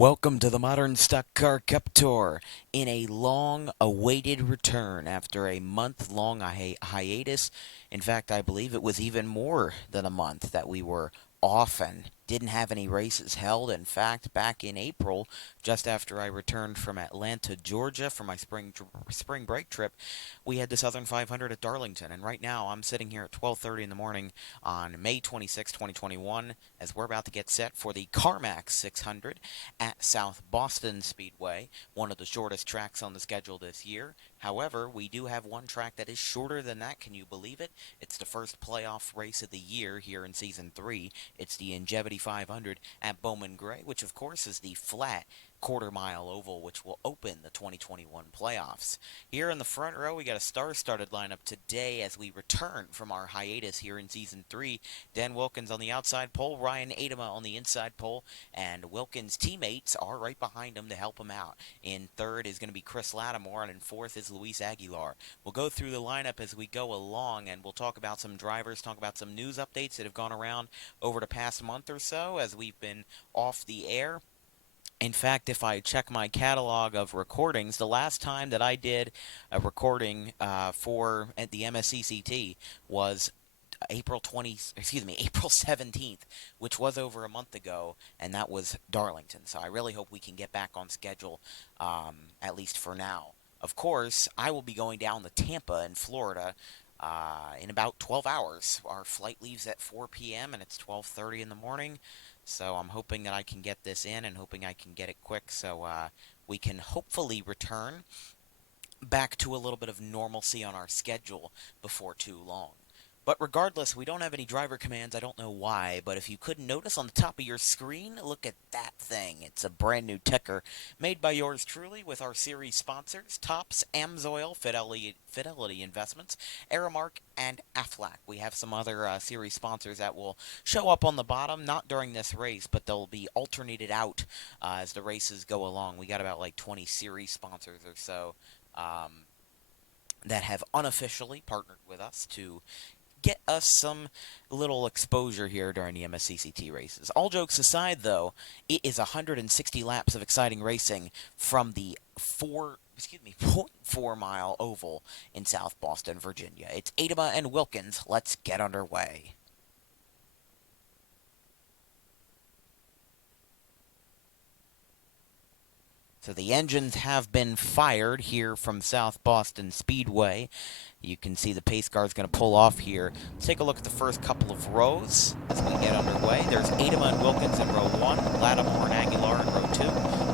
Welcome to the Modern Stock Car Cup Tour in a long-awaited return after a month-long hiatus. In fact, I believe it was even more than a month that we were off and didn't have any races held. In fact, back in April, just after I returned from Atlanta, Georgia for my spring break trip, we had the Southern 500 at Darlington. And right now, I'm sitting here at 12:30 in the morning on May 26, 2021, as we're about to get set for the Carmax 600 at South Boston Speedway, one of the shortest tracks on the schedule this year. However, we do have one track that is shorter than that. Can you believe it? It's the first playoff race of the year here in Season 3. It's the Ingevity 500 at Bowman Gray, which of course is the flat quarter-mile oval, which will open the 2021 playoffs. Here in the front row, we got a star-studded lineup today as we return from our hiatus here in Season 3. Dan Wilkins on the outside pole, Ryan Adema on the inside pole, and Wilkins' teammates are right behind him to help him out. In third is going to be Chris Lattimore, and in fourth is Luis Aguilar. We'll go through the lineup as we go along, and we'll talk about some drivers, talk about some news updates that have gone around over the past month or so as we've been off the air. In fact, if I check my catalog of recordings, the last time that I did a recording at the MSCCT was April 17th, which was over a month ago, and that was Darlington. So I really hope we can get back on schedule, at least for now. Of course, I will be going down to Tampa in Florida in about 12 hours. Our flight leaves at 4 p.m. and it's 12:30 in the morning. So I'm hoping that I can get this in and hoping I can get it quick so we can hopefully return back to a little bit of normalcy on our schedule before too long. But regardless, we don't have any driver commands. I don't know why, but if you couldn't notice on the top of your screen, look at that thing. It's a brand new ticker made by yours truly with our series sponsors, Tops, Amsoil, Fidelity Investments, Aramark, and Aflac. We have some other series sponsors that will show up on the bottom, not during this race, but they'll be alternated out as the races go along. We got about like 20 series sponsors or so that have unofficially partnered with us to get us some little exposure here during the MSCCT races. All jokes aside, though, it is 160 laps of exciting racing from the 0.4 mile oval in South Boston, Virginia. It's Adema and Wilkins. Let's get underway. So the engines have been fired here from South Boston Speedway. You can see the pace car is going to pull off here. Let's take a look at the first couple of rows as we get underway. There's Adema and Wilkins in row 1, Lattimore and Aguilar in row 2,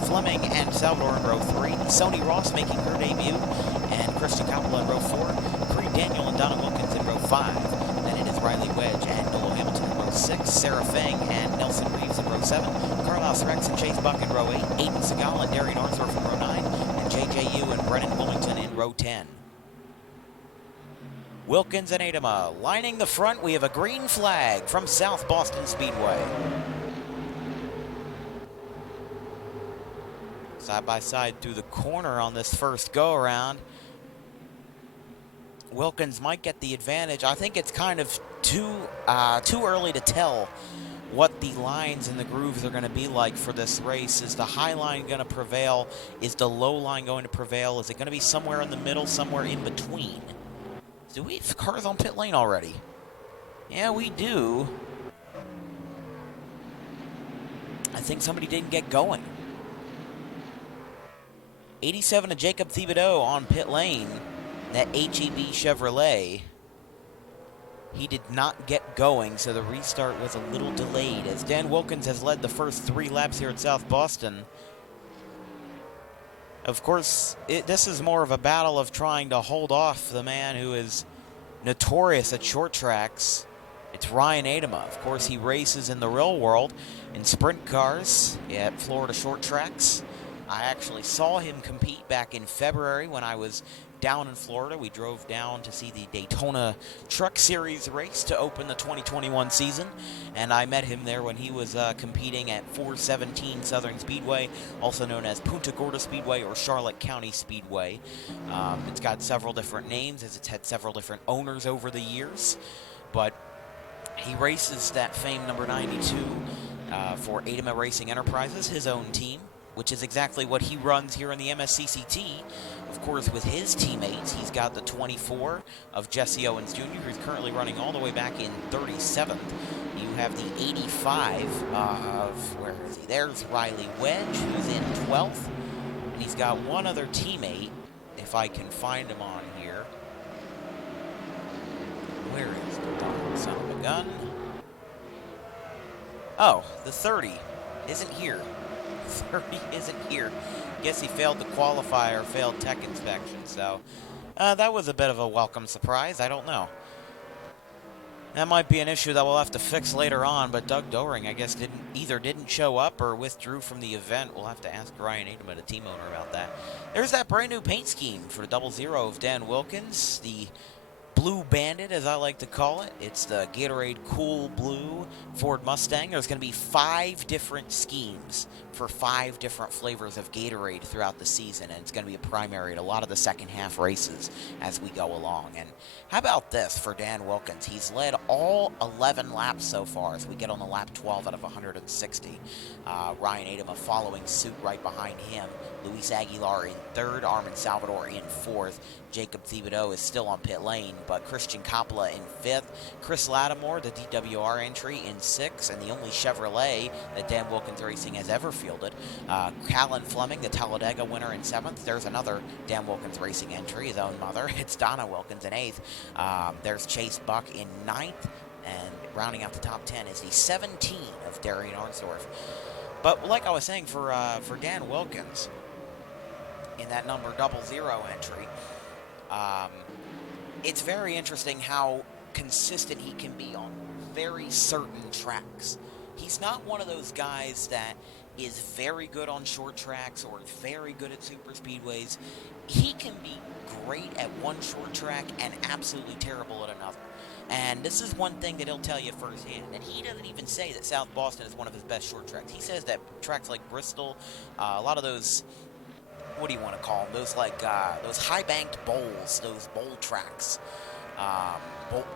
Fleming and Salvador in row 3, Sony Ross making her debut, and Christian Coppola in row 4, Creed Daniel and Donna Wilkins in row 5. Then it is Riley Wedge and Dolo Hamilton in row 6, Sarah Fang and Nelson Reeves in row 7, Carlos Rex and Chase Buck in row 8, Aiden Segal and Darian Arthur in row 9, and JJU and Brennan Wilmington in row 10. Wilkins and Adema lining the front. We have a green flag from South Boston Speedway. Side by side through the corner on this first go-around. Wilkins might get the advantage. I think it's kind of too early to tell what the lines and the grooves are going to be like for this race. Is the high line going to prevail? Is the low line going to prevail? Is it going to be somewhere in the middle, somewhere in between? Do we have cars on pit lane already? Yeah, we do. I think somebody didn't get going. 87 to Jacob Thibodeau on pit lane. That HEB Chevrolet. He did not get going, so the restart was a little delayed as Dan Wilkins has led the first 3 laps here at South Boston. Of course, this is more of a battle of trying to hold off the man who is notorious at short tracks. It's Ryan Adema. Of course, he races in the real world in sprint cars at Florida short tracks. I actually saw him compete back in February when I was down in Florida. We drove down to see the Daytona Truck Series race to open the 2021 season, and I met him there when he was competing at 417 Southern Speedway, also known as Punta Gorda Speedway or Charlotte County Speedway. It's got several different names as it's had several different owners over the years, but he races that famed number 92 for Adema Racing Enterprises, his own team. which is exactly what he runs here in the MSCCT. Of course, with his teammates, he's got the 24 of Jesse Owens Jr., who's currently running all the way back in 37th. You have the 85 of, where is he? There's Riley Wedge, who's in 12th. And he's got one other teammate, if I can find him on here. Where is the darn son of a gun? Oh, the 30 isn't here. 30 isn't here. Guess he failed the qualifier, failed tech inspection, so that was a bit of a welcome surprise. I don't know. That might be an issue that we'll have to fix later on, but Doug Doering, I guess, didn't show up or withdrew from the event. We'll have to ask Ryan Adema, the team owner, about that. There's that brand new paint scheme for the 00 of Dan Wilkins, the Blue Bandit, as I like to call it. It's the Gatorade Cool Blue Ford Mustang. There's going to be 5 different schemes for 5 different flavors of Gatorade throughout the season, and it's going to be a primary at a lot of the second half races as we go along. And how about this for Dan Wilkins? He's led all 11 laps so far as we get on the lap 12 out of 160. Ryan Adema following suit right behind him. Luis Aguilar in 3rd, Armin Salvador in 4th. Jacob Thibodeau is still on pit lane, but Christian Coppola in 5th. Chris Lattimore, the DWR entry, in 6th, and the only Chevrolet that Dan Wilkins Racing has ever fielded. Callan Fleming, the Talladega winner, in 7th. There's another Dan Wilkins Racing entry, his own mother. It's Donna Wilkins in 8th. There's Chase Buck in 9th, and rounding out the top 10 is the 17 of Darian Arnsdorf. But like I was saying, for Dan Wilkins, in that number 00 entry, it's very interesting how consistent he can be on very certain tracks. He's not one of those guys that is very good on short tracks or very good at super speedways. He can be great at one short track and absolutely terrible at another. And this is one thing that he'll tell you firsthand. And he doesn't even say that South Boston is one of his best short tracks. He says that tracks like Bristol, a lot of those, what do you want to call them? Those like those high-banked bowls, those bowl tracks,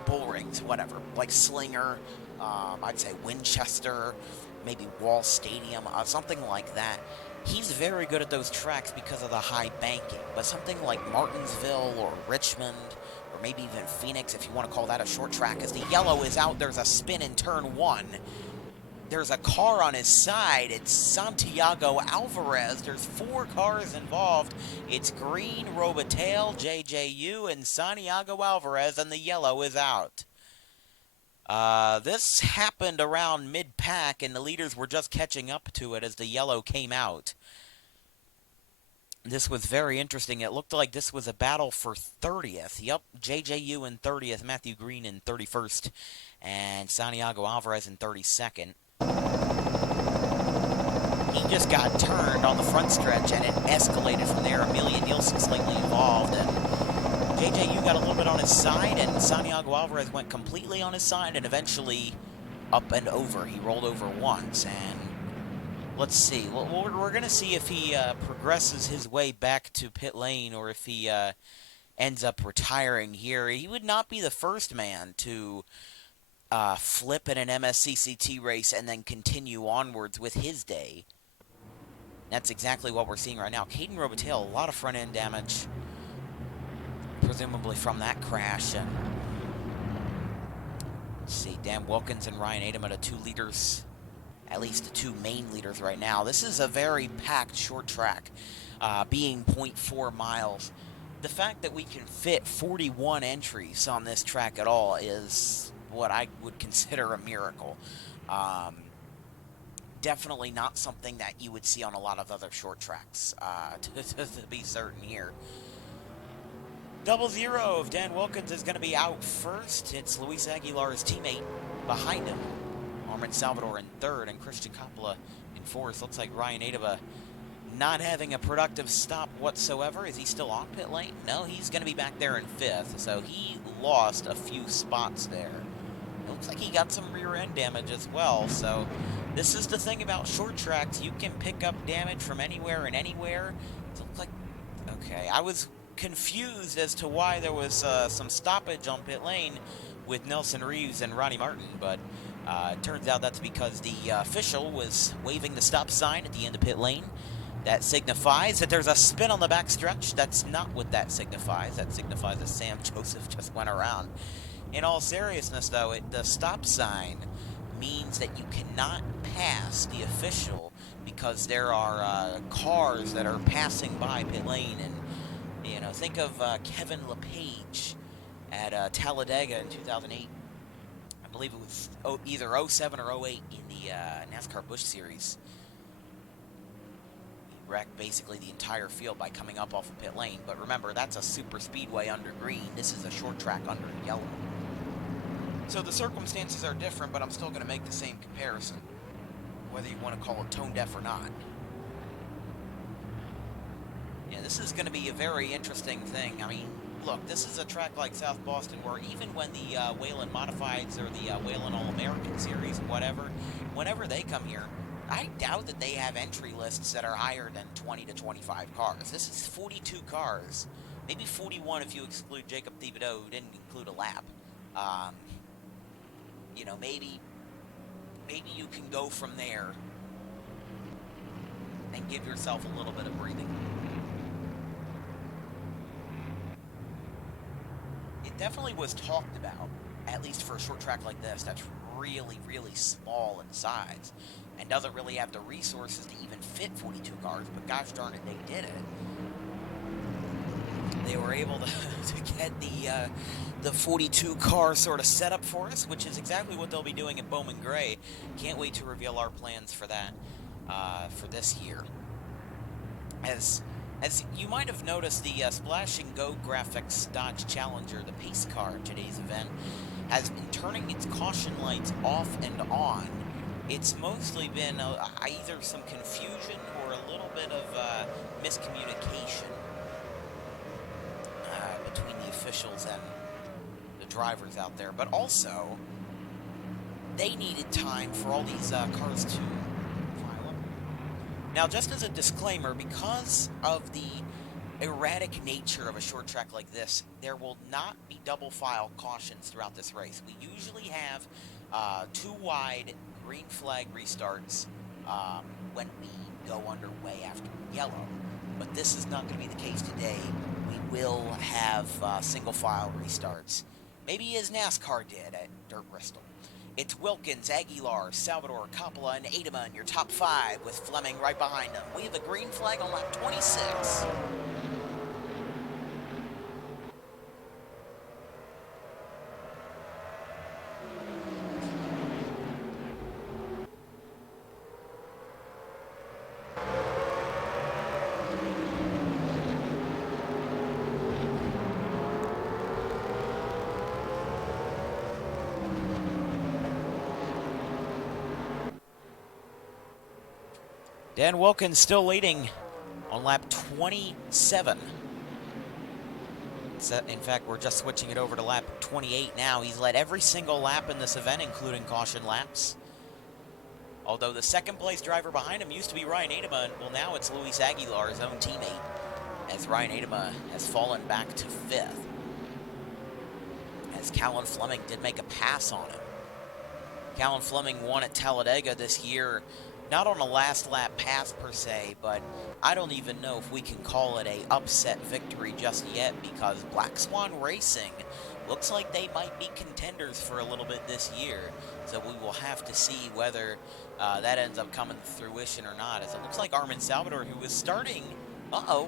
bull rings, whatever. Like Slinger, I'd say Winchester, maybe Wall Stadium, something like that. He's very good at those tracks because of the high banking. But something like Martinsville or Richmond, or maybe even Phoenix, if you want to call that a short track, as the yellow is out, there's a spin in turn 1. There's a car on his side. It's Santiago Alvarez. There's 4 cars involved. It's Green, Robitaille, JJU, and Santiago Alvarez, and the yellow is out. This happened around mid-pack, and the leaders were just catching up to it as the yellow came out. This was very interesting. It looked like this was a battle for 30th. Yep, JJU in 30th, Matthew Green in 31st, and Santiago Alvarez in 32nd. He just got turned on the front stretch, and it escalated from there. Amelia Nielsen slightly involved, and JJU got a little bit on his side, and Santiago Alvarez went completely on his side, and eventually up and over. He rolled over once, and let's see. We're going to see if he progresses his way back to pit lane, or if he ends up retiring here. He would not be the first man to flip in an MSCCT race and then continue onwards with his day. That's exactly what we're seeing right now. Caden Robitaille, a lot of front-end damage, presumably from that crash. And let's see, Dan Wilkins and Ryan Adema, the 2 leaders, at least the 2 main leaders right now. This is a very packed short track, being 0.4 miles. The fact that we can fit 41 entries on this track at all is what I would consider a miracle. Definitely not something that you would see on a lot of other short tracks, to be certain here. 00 of Dan Wilkins is going to be out first. It's Luis Aguilar's teammate behind him. Armin Salvador in 3rd and Christian Coppola in 4th. Looks like Ryan Adema not having a productive stop whatsoever. Is he still on pit lane? No, he's going to be back there in 5th, so he lost a few spots there. It looks like he got some rear end damage as well, so this is the thing about short tracks. You can pick up damage from anywhere and anywhere. It looks like, okay, I was confused as to why there was some stoppage on pit lane with Nelson Reeves and Ronnie Martin, but it turns out that's because the official was waving the stop sign at the end of pit lane, That signifies that there's a spin on the backstretch. That's not what that signifies. That signifies that Sam Joseph just went around. In all seriousness, though, the stop sign means that you cannot pass the official because there are cars that are passing by pit lane. And, think of Kevin LePage at Talladega in 2008. I believe it was either '07 or '08 in the NASCAR Busch Series. He wrecked basically the entire field by coming up off of pit lane. But remember, that's a super speedway under green. This is a short track under yellow. So the circumstances are different, but I'm still going to make the same comparison, whether you want to call it tone deaf or not. Yeah, this is going to be a very interesting thing. I mean, look, this is a track like South Boston where even when the Whelen Modifieds or the Whelen All-American Series, whenever they come here, I doubt that they have entry lists that are higher than 20 to 25 cars. This is 42 cars, maybe 41 if you exclude Jacob Thibodeau, who didn't include a lap. Maybe you can go from there and give yourself a little bit of breathing. It definitely was talked about, at least for a short track like this, that's really, really small in size and doesn't really have the resources to even fit 42 cars, but gosh darn it, they did it. They were able to get the 42 car sort of set up for us, which is exactly what they'll be doing at Bowman Gray. Can't wait to reveal our plans for that for this year. As you might have noticed, the Splash and Go Graphics Dodge Challenger, the pace car at today's event, has been turning its caution lights off and on. It's mostly been either some confusion or a little bit of miscommunication between the officials and the drivers out there. But also, they needed time for all these cars to file up. Now, just as a disclaimer, because of the erratic nature of a short track like this, there will not be double file cautions throughout this race. We usually have 2 wide green flag restarts when we go underway after yellow. But this is not going to be the case today. We will have single file restarts. Maybe as NASCAR did at Dirt Bristol. It's Wilkins, Aguilar, Salvador, Coppola, and Ademan, your top 5, with Fleming right behind them. We have a green flag on lap 26. Dan Wilkins still leading on lap 27. In fact, we're just switching it over to lap 28 now. He's led every single lap in this event, including caution laps. Although the second place driver behind him used to be Ryan Ademan, well, now it's Luis Aguilar, his own teammate, as Ryan Ademan has fallen back to 5th. As Callan Fleming did make a pass on him. Callan Fleming won at Talladega this year, not on a last lap pass per se, but I don't even know if we can call it a upset victory just yet, because Black Swan Racing looks like they might be contenders for a little bit this year. So we will have to see whether that ends up coming to fruition or not, as it looks like Armin Salvador, who was starting,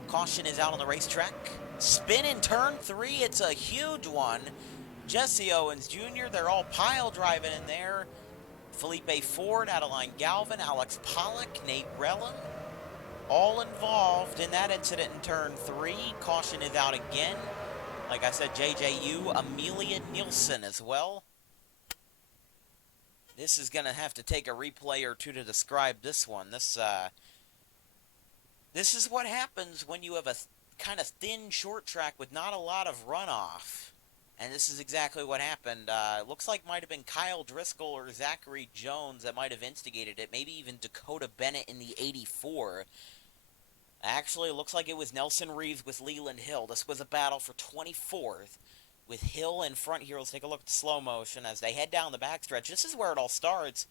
caution is out on the racetrack. Spin in turn 3, it's a huge one. Jesse Owens Jr., they're all pile driving in there. Felipe Ford, Adeline Galvin, Alex Pollock, Nate Relham, all involved in that incident in turn 3. Caution is out again. Like I said, JJU, Amelia Nielsen as well. This is going to have to take a replay or two to describe this one. This is what happens when you have a kind of thin short track with not a lot of runoff. And this is exactly what happened. Looks like might have been Kyle Driscoll or Zachary Jones that might have instigated it. Maybe even Dakota Bennett in the 84. Actually, it looks like it was Nelson Reeves with Leland Hill. This was a battle for 24th with Hill in front here. Let's take a look at the slow motion as they head down the backstretch. This is where it all starts.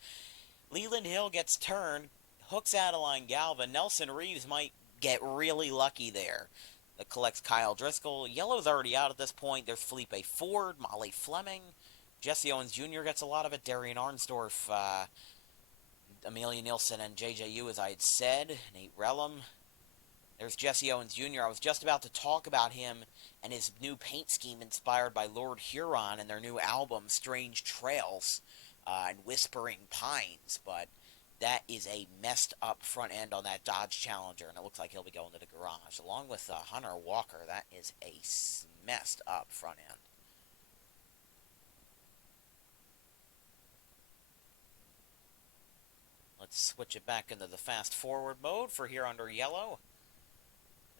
Leland Hill gets turned. hooks Adeline Galvin. Nelson Reeves might get really lucky there. That collects Kyle Driscoll. Yellow's already out at this point. There's Felipe Ford, Molly Fleming. Jesse Owens Jr. gets a lot of it. Darian Arnsdorf, Amelia Nielsen, and JJU, as I had said. Nate Rellum. There's Jesse Owens Jr. I was just about to talk about him and his new paint scheme inspired by Lord Huron and their new album, Strange Trails and Whispering Pines, but that is a messed up front end on that Dodge Challenger, and it looks like he'll be going to the garage. Along with Hunter Walker, that is a messed up front end. Let's switch it back into the fast forward mode for here under yellow.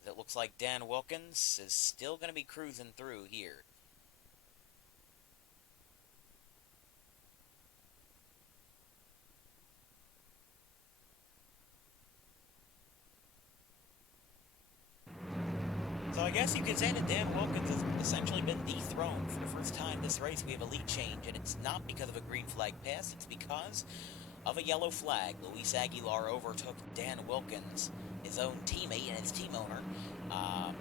It looks like Dan Wilkins is still going to be cruising through here. So I guess you could say that Dan Wilkins has essentially been dethroned for the first time this race. We have a lead change, and it's not because of a green flag pass. It's because of a yellow flag. Luis Aguilar overtook Dan Wilkins, his own teammate and his team owner,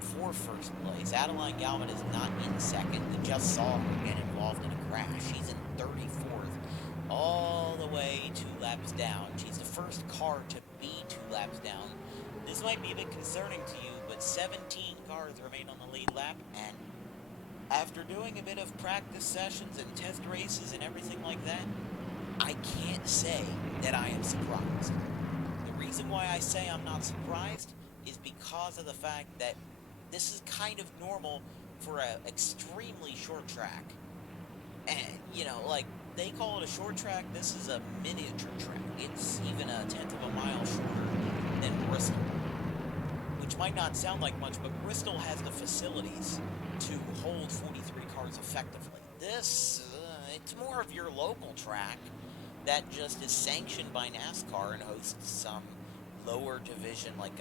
for first place. Adeline Galvin is not in second. We just saw her get involved in a crash. She's in 34th, all the way 2 laps down. She's the first car to be 2 laps down. This might be a bit concerning to you, but 17 cars remain on the lead lap, and after doing a bit of practice sessions and test races and everything like that, I can't say that I am surprised. The reason why I say I'm not surprised is because of the fact that this is kind of normal for an extremely short track. And, you know, like, they call it a short track. This is a miniature track. It's even a tenth of a mile shorter than Bristol, which might not sound like much, but Bristol has the facilities to hold 43 cars effectively. This, it's more of your local track that just is sanctioned by NASCAR and hosts some lower division, like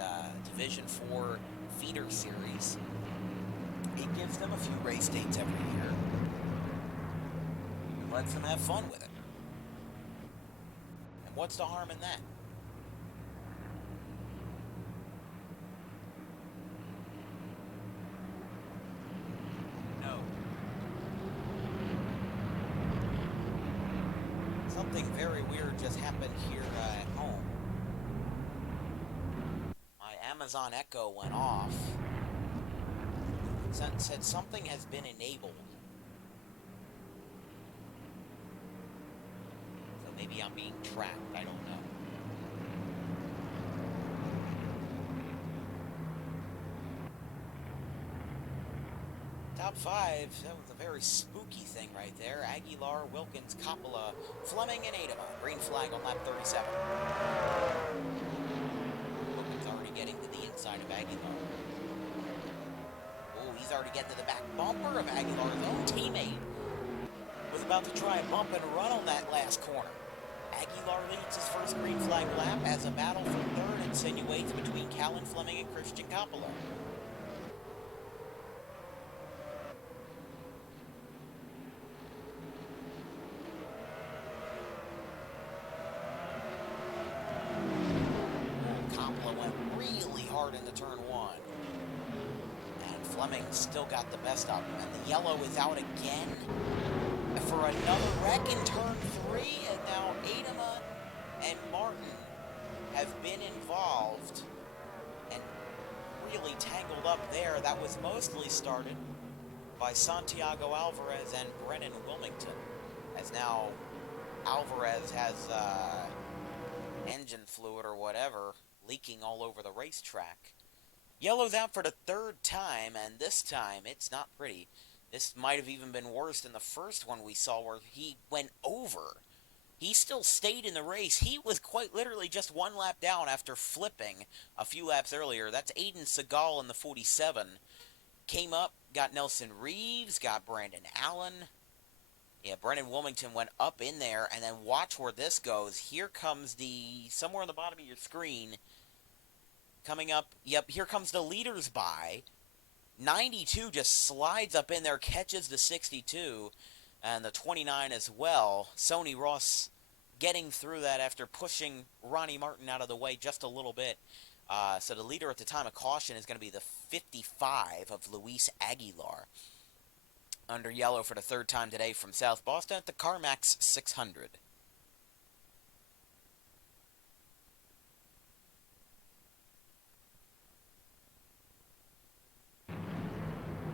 Division 4 feeder series. It gives them a few race dates every year and lets them have fun with it. And what's the harm in that? No. Something very weird just happened here at home. My Amazon Echo went off. Said something has been enabled. So maybe I'm being tracked, I don't know. Top 5, that was a very spooky thing right there. Aguilar, Wilkins, Coppola, Fleming, and Adama. Green flag on lap 37. Wilkins already getting to the inside of Aguilar. Oh, he's already getting to the back bumper of Aguilar's own teammate. Was about to try a bump and run on that last corner. Aguilar leads his first green flag lap as a battle for third insinuates between Callan Fleming and Christian Coppola. Into turn 1. And Fleming still got the best of him. And the yellow is out again for another wreck in turn 3. And now Adama and Martin have been involved and really tangled up there. That was mostly started by Santiago Alvarez and Brennan Wilmington. As now Alvarez has engine fluid or whatever leaking all over the racetrack. Yellow's out for the 3rd time, and this time it's not pretty. This might have even been worse than the first one we saw where he went over. He still stayed in the race. He was quite literally just 1 lap down after flipping a few laps earlier. That's Aiden Segal in the 47. Came up, got Nelson Reeves, got Brandon Allen. Yeah, Brennan Wilmington went up in there, and then watch where this goes. Here comes somewhere on the bottom of your screen, coming up, yep, here comes the leaders by. 92 just slides up in there, catches the 62, and the 29 as well. Sony Ross getting through that after pushing Ronnie Martin out of the way just a little bit. So the leader at the time of caution is going to be the 55 of Luis Aguilar. Under yellow for the third time today from South Boston at the Carmax 600.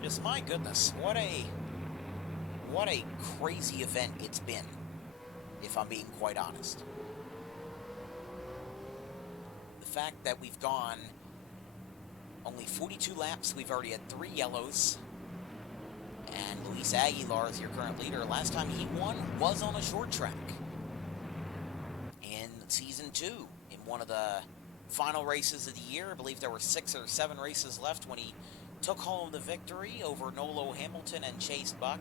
Just my goodness, what a crazy event it's been, if I'm being quite honest. The fact that we've gone only 42 laps, we've already had 3 yellows, and Luis Aguilar is your current leader. Last time he won was on a short track in Season 2, in one of the final races of the year. I believe there were 6 or 7 races left when he took home the victory over Nolo Hamilton and Chase Buck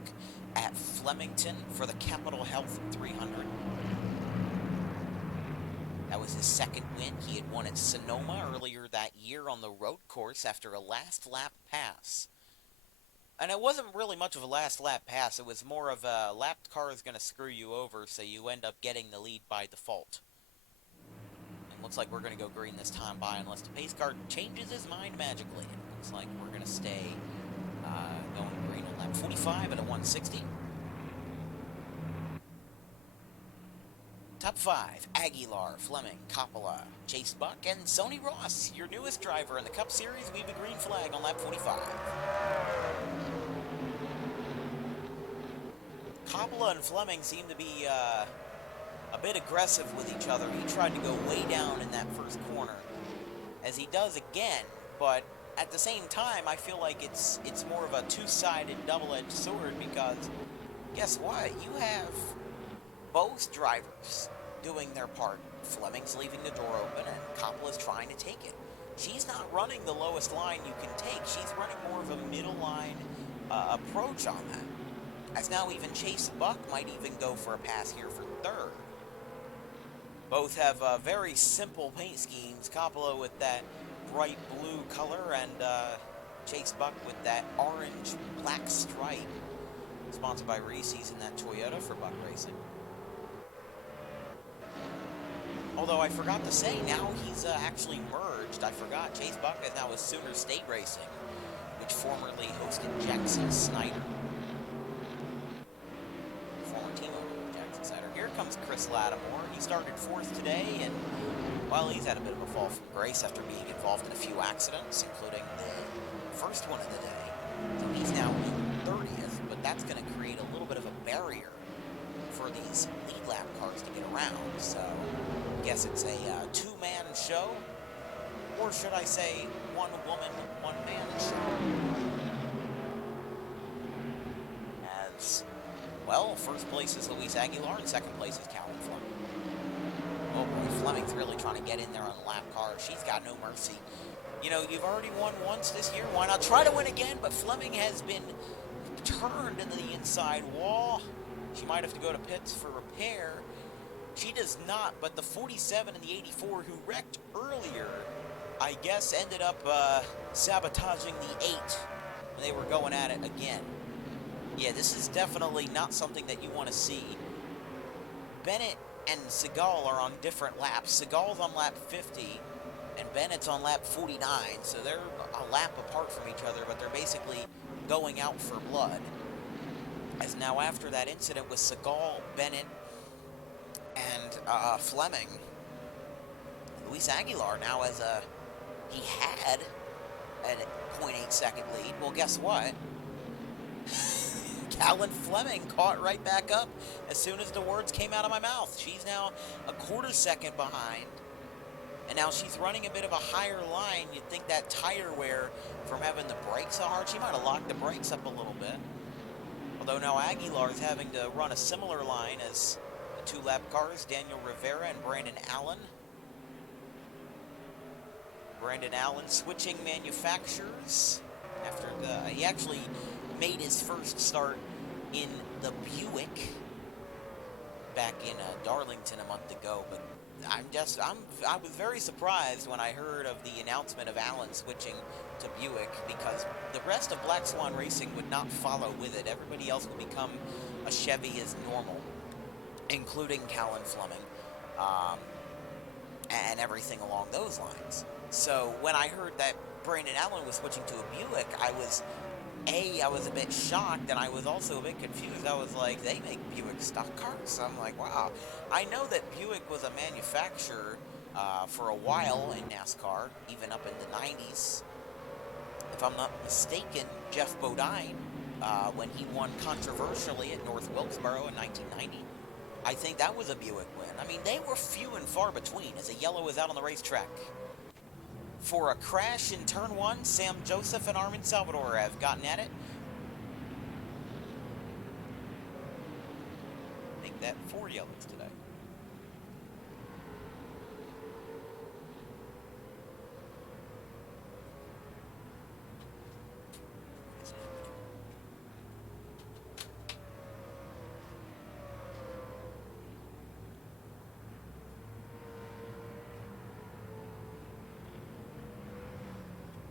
at Flemington for the Capital Health 300. That was his second win. He had won at Sonoma earlier that year on the road course after a last lap pass. And it wasn't really much of a last lap pass. It was more of a lapped car is going to screw you over, so you end up getting the lead by default. And looks like we're going to go green this time by unless the pace car changes his mind magically. It looks like we're going to stay going green on lap 45 at a 160. Top 5, Aguilar, Fleming, Coppola, Chase Buck, and Sonny Ross, your newest driver in the Cup Series. We have a green flag on lap 45. Coppola and Fleming seem to be a bit aggressive with each other. He tried to go way down in that first corner, as he does again, but at the same time, I feel like it's more of a two-sided, double-edged sword, because guess what? You have both drivers doing their part. Fleming's leaving the door open, and Coppola's trying to take it. She's not running the lowest line you can take. She's running more of a middle line approach on that. As now even Chase Buck might even go for a pass here for third. Both have very simple paint schemes. Coppola with that bright blue color, and Chase Buck with that orange-black stripe. Sponsored by Reese's in that Toyota for Buck Racing. Although I forgot to say, now he's actually merged. I forgot, Chase Buck is now with Sooner State Racing, which formerly hosted Jackson Snyder. Former team owner of Jackson Snyder. Here comes Chris Lattimore. He started 4th today, and, well, he's had a bit of a fall from grace after being involved in a few accidents, including the first one of the day. So he's now in 30th, but that's going to create a little bit of a barrier for these lead lap cars to get around. So I guess it's a two-man show, or should I say one-woman, one-man show. As, well, first place is Luis Aguilar, and second place is Calvin Fleming. Oh boy, Fleming's really trying to get in there on the lap car. She's got no mercy. You know, you've already won once this year. Why not try to win again? But Fleming has been turned into the inside wall. She might have to go to pits for repair. She does not, but the 47 and the 84 who wrecked earlier, I guess, ended up sabotaging the 8 when they were going at it again. Yeah, this is definitely not something that you want to see. Bennett and Seagal are on different laps. Seagal's on lap 50, and Bennett's on lap 49, so they're a lap apart from each other, but they're basically going out for blood. As now after that incident with Seagal, Bennett, and Fleming, Luis Aguilar now has he had a 0.8 second lead. Well, guess what? Calvin Fleming caught right back up as soon as the words came out of my mouth. She's now a quarter second behind, and now she's running a bit of a higher line. You'd think that tire wear from having the brakes so hard, she might have locked the brakes up a little bit. Although now Aguilar is having to run a similar line as the two lap cars, Daniel Rivera and Brandon Allen. Brandon Allen switching manufacturers after he actually made his first start in the Buick back in Darlington a month ago, but I was very surprised when I heard of the announcement of Allen switching to Buick, because the rest of Black Swan Racing would not follow with it. Everybody else will become a Chevy as normal, including Calvin Fleming. um, and everything along those lines. So when I heard that Brandon Allen was switching to a Buick, I was a bit shocked, and I was also a bit confused. I was like, they make Buick stock cars? I'm like, wow. I know that Buick was a manufacturer for a while in NASCAR, even up in the 90s. If I'm not mistaken, Jeff Bodine, when he won controversially at North Wilkesboro in 1990, I think that was a Buick win. I mean, they were few and far between as a yellow is out on the racetrack. For a crash in turn one, Sam Joseph and Armin Salvador have gotten at it. Make that 4 yellows today.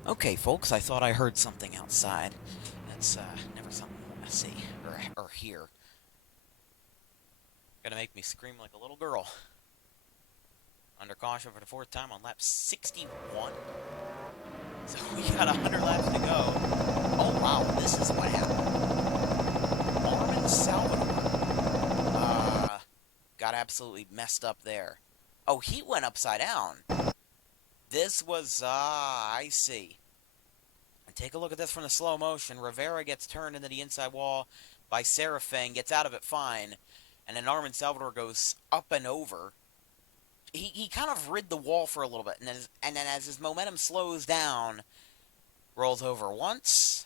Okay, folks, I thought I heard something outside. That's never something I want to see or hear. Gonna make me scream like a little girl. Under caution for the fourth time on lap 61. So we got 100 laps to go. Oh, wow, this is what happened. Armin Salvador got absolutely messed up there. Oh, he went upside down. This was, I see. And take a look at this from the slow motion. Rivera gets turned into the inside wall by Serafin, gets out of it fine, and then Armin Salvador goes up and over. He kind of rid the wall for a little bit, and then as his momentum slows down, rolls over once,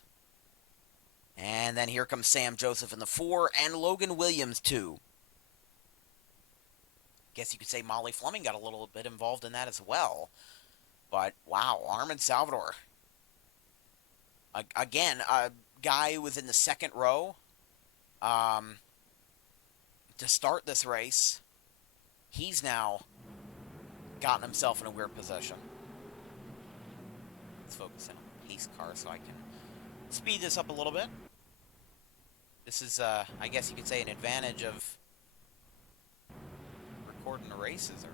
and then here comes Sam Joseph in the 4, and Logan Williams too. Guess you could say Molly Fleming got a little bit involved in that as well. But, wow, Armin Salvador. Again, a guy who was in the second row to start this race. He's now gotten himself in a weird position. Let's focus in on pace car so I can speed this up a little bit. This is, I guess you could say, an advantage of recording the races early.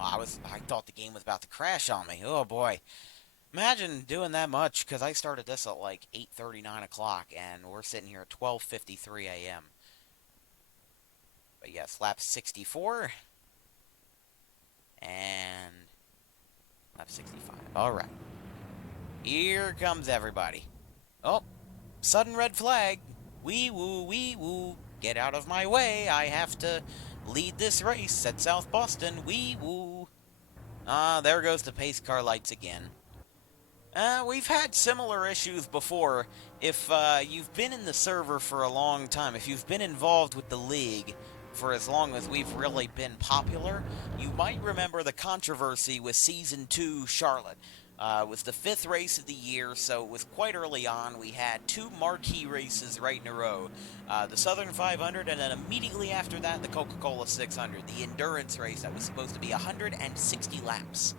I thought the game was about to crash on me. Oh boy. Imagine doing that much, because I started this at like 8:30, 9 o'clock, and we're sitting here at 12:53 a.m. But yes, lap 64. And lap 65. Alright. Here comes everybody. Oh, sudden red flag. Wee woo, wee woo. Get out of my way. I have to lead this race at South Boston. Wee woo. There goes the pace car lights again. We've had similar issues before. If you've been in the server for a long time, if you've been involved with the league for as long as we've really been popular, you might remember the controversy with Season 2 Charlotte. It was the 5th race of the year, so it was quite early on. We had 2 marquee races right in a row. The Southern 500, and then immediately after that, the Coca-Cola 600, the endurance race that was supposed to be 160 laps.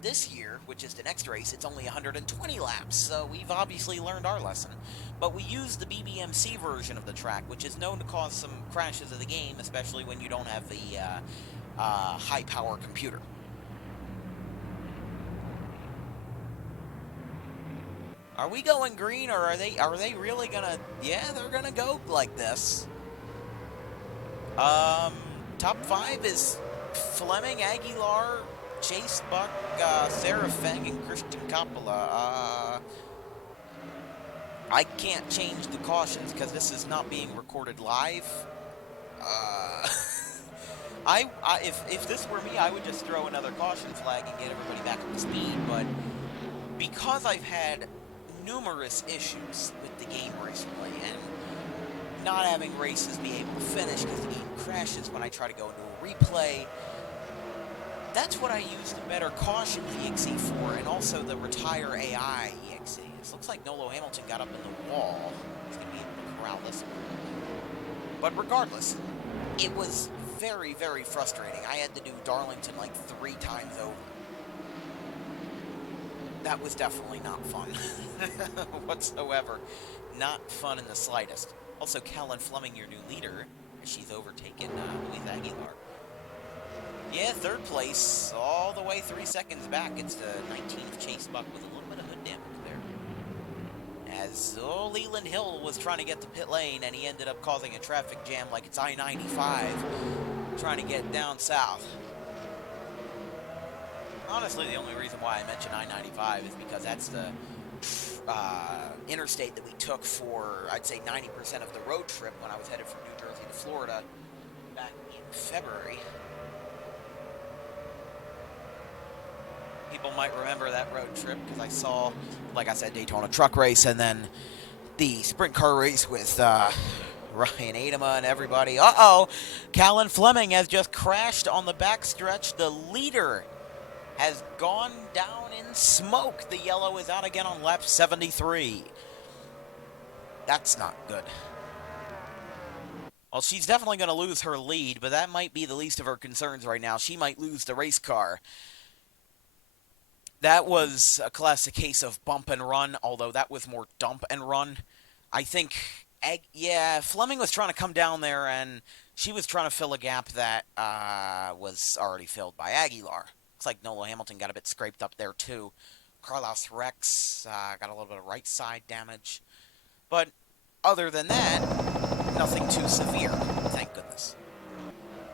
This year, which is the next race, it's only 120 laps, so we've obviously learned our lesson. But we use the BBMC version of the track, which is known to cause some crashes of the game, especially when you don't have the high-power computer. Are we going green, or are they really gonna... Yeah, they're gonna go like this. Top 5 is Fleming, Aguilar, Chase Buck, Sarah Feng, and Christian Coppola. I can't change the cautions because this is not being recorded live. If this were me, I would just throw another caution flag and get everybody back up to speed. But because I've had numerous issues with the game recently, and not having races be able to finish because the game crashes when I try to go into a replay, that's what I use the better caution EXE for, and also the retire AI EXE. This looks like Nolo Hamilton got up in the wall. He's going to be able to corral this one. But regardless, it was very, very frustrating. I had to do Darlington like 3 times over. That was definitely not fun whatsoever. Not fun in the slightest. Also, Callan Fleming, your new leader, She's overtaken Luis Aguilar. Yeah, third place, all the way 3 seconds back. It's the 19th Chase Buck with a little bit of hood damage there. As Leland Hill was trying to get to pit lane, and he ended up causing a traffic jam like it's I-95, trying to get down south. Honestly, the only reason why I mention I-95 is because that's the interstate that we took for, I'd say, 90% of the road trip when I was headed from New Jersey to Florida back in February. People might remember that road trip because I saw, like I said, Daytona truck race and then the sprint car race with Ryan Adema and everybody. Uh-oh! Callan Fleming has just crashed on the backstretch. The leader has gone down in smoke. The yellow is out again on lap 73. That's not good. Well, she's definitely going to lose her lead, but that might be the least of her concerns right now. She might lose the race car. That was a classic case of bump and run, although that was more dump and run. I think, Fleming was trying to come down there, and she was trying to fill a gap that was already filled by Aguilar. Looks like Nola Hamilton got a bit scraped up there, too. Carlos Rex got a little bit of right side damage. But other than that, nothing too severe, thank goodness.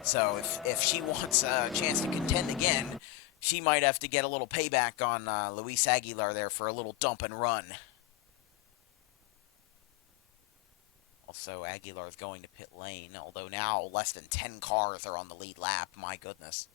So if she wants a chance to contend again, she might have to get a little payback on Luis Aguilar there for a little dump and run. Also, Aguilar is going to pit lane, although now less than 10 cars are on the lead lap. My goodness.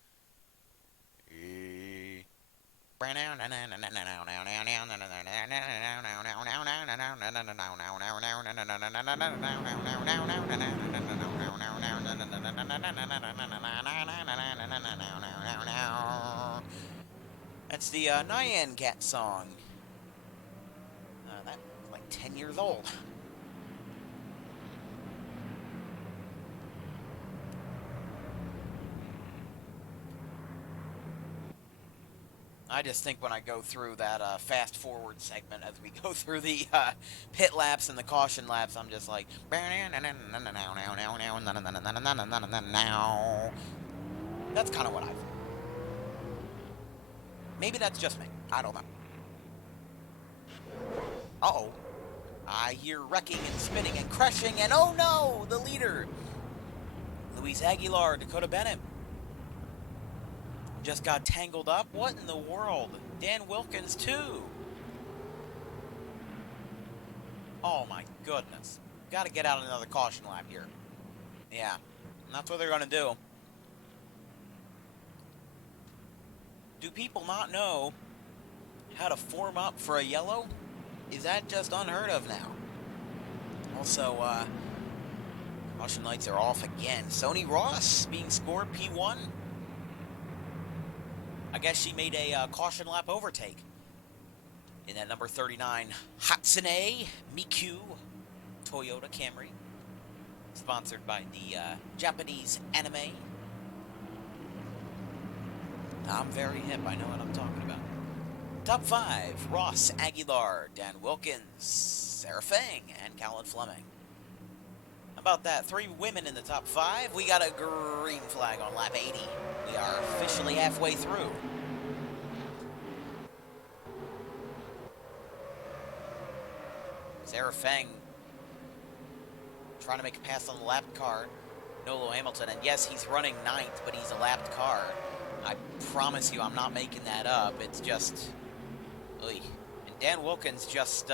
That's the Nyan Cat song. That's like 10 years old. I just think when I go through that fast forward segment as we go through the pit laps and the caution laps, I'm just like, that's kind of what I feel. Maybe that's just me. I don't know. Uh-oh. I hear wrecking and spinning and crashing, and oh no, the leader, Luis Aguilar, Dakota Bennett, just got tangled up. What in the world? Dan Wilkins, too. Oh, my goodness. Got to get out another caution lap here. Yeah, that's what they're going to do. Do people not know how to form up for a yellow? Is that just unheard of now? Also, caution lights are off again. Sony Ross being scored P1. I guess she made a caution lap overtake in that number 39 Hatsune Miku Toyota Camry, sponsored by the Japanese anime. I'm very hip, I know what I'm talking about. Top 5, Ross Aguilar, Dan Wilkins, Sarah Fang, and Callan Fleming. How about that? 3 women in the top 5. We got a green flag on lap 80. We are officially halfway through. Sarah Fang trying to make a pass on the lapped car. Nolo Hamilton, and yes, he's running 9th, but he's a lapped car. I promise you, I'm not making that up. It's just... Ugh. And Dan Wilkins just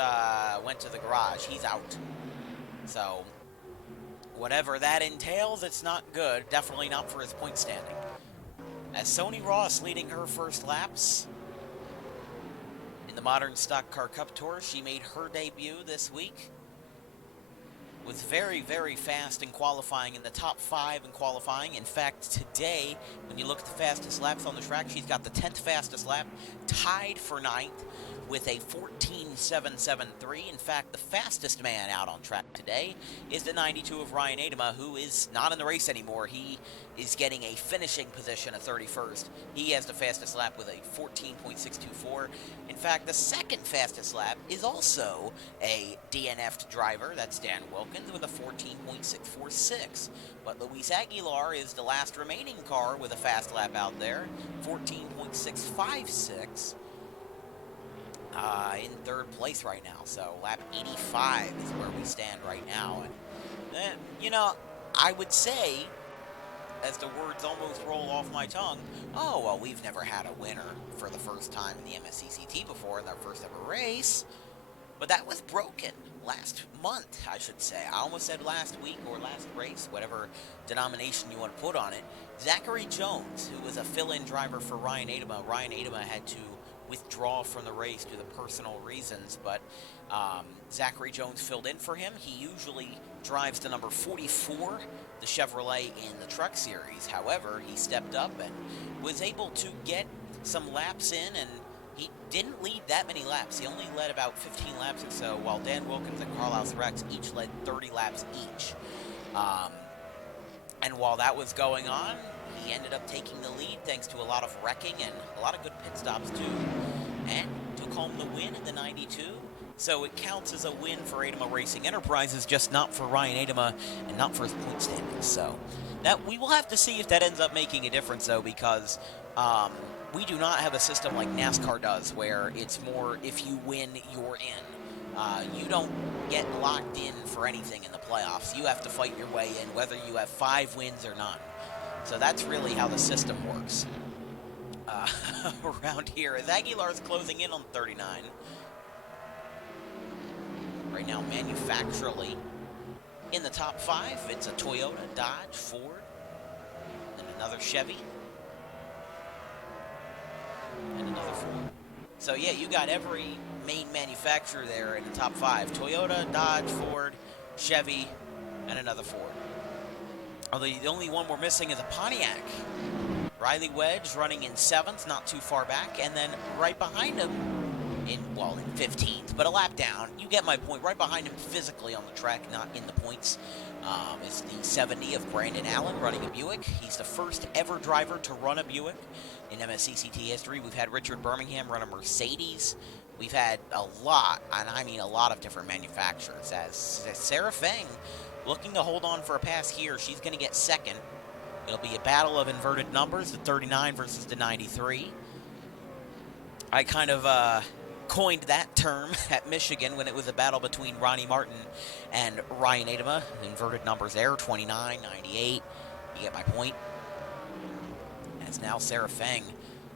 went to the garage. He's out. So, whatever that entails, it's not good. Definitely not for his point standing. As Sony Ross leading her first laps in the Modern Stock Car Cup Tour, she made her debut this week. Was very, very fast in qualifying, in the top 5 in qualifying. In fact, today, when you look at the fastest laps on the track, she's got the 10th fastest lap, tied for 9th with a 14.773. In fact, the fastest man out on track today is the 92 of Ryan Adema, who is not in the race anymore. He is getting a finishing position at 31st. He has the fastest lap with a 14.624. In fact, the second fastest lap is also a DNF'd driver. That's Dan Wilkins. second with a 14.646. But Luis Aguilar is the last remaining car with a fast lap out there, 14.656. In third place right now, so lap 85 is where we stand right now. And, you know, I would say, as the words almost roll off my tongue, oh, well, we've never had a winner for the first time in the MSCCT before in their first ever race. But that was broken last month, I should say. I almost said last week or last race, whatever denomination you want to put on it. Zachary Jones, who was a fill-in driver for Ryan Adema. Ryan Adema had to withdraw from the race due to personal reasons, but Zachary Jones filled in for him. He usually drives the number 44, the Chevrolet in the Truck Series. However, he stepped up and was able to get some laps in, and he didn't lead that many laps. He only led about 15 laps or so, while Dan Wilkins and Carlos Rex each led 30 laps each. And while that was going on, he ended up taking the lead thanks to a lot of wrecking and a lot of good pit stops too, and took home the win in the 92. So it counts as a win for Adema Racing Enterprises, just not for Ryan Adema and not for his point standings. So that we will have to see if that ends up making a difference, though, because we do not have a system like NASCAR does, where it's more if you win, you're in. You don't get locked in for anything in the playoffs. You have to fight your way in, whether you have 5 wins or none. So that's really how the system works around here. As Aguilar's closing in on 39. Right now, manufacturally, in the top 5, it's a Toyota, Dodge, Ford, and another Chevy, and another Ford. So yeah, you got every main manufacturer there in the top 5. Toyota, Dodge, Ford, Chevy, and another Ford. Although the only one we're missing is a Pontiac. Riley Wedge running in 7th, not too far back, and then right behind him, in 15th, but a lap down. You get my point. Right behind him physically on the track, not in the points, is the 70 of Brandon Allen running a Buick. He's the first ever driver to run a Buick in MSCCT history. We've had Richard Birmingham run a Mercedes. We've had a lot, and I mean a lot of different manufacturers. As Sarah Feng looking to hold on for a pass here. She's going to get second. It'll be a battle of inverted numbers, the 39 versus the 93. I kind of coined that term at Michigan when it was a battle between Ronnie Martin and Ryan Adema. Inverted numbers there, 29, 98. You get my point. As now Sarah Feng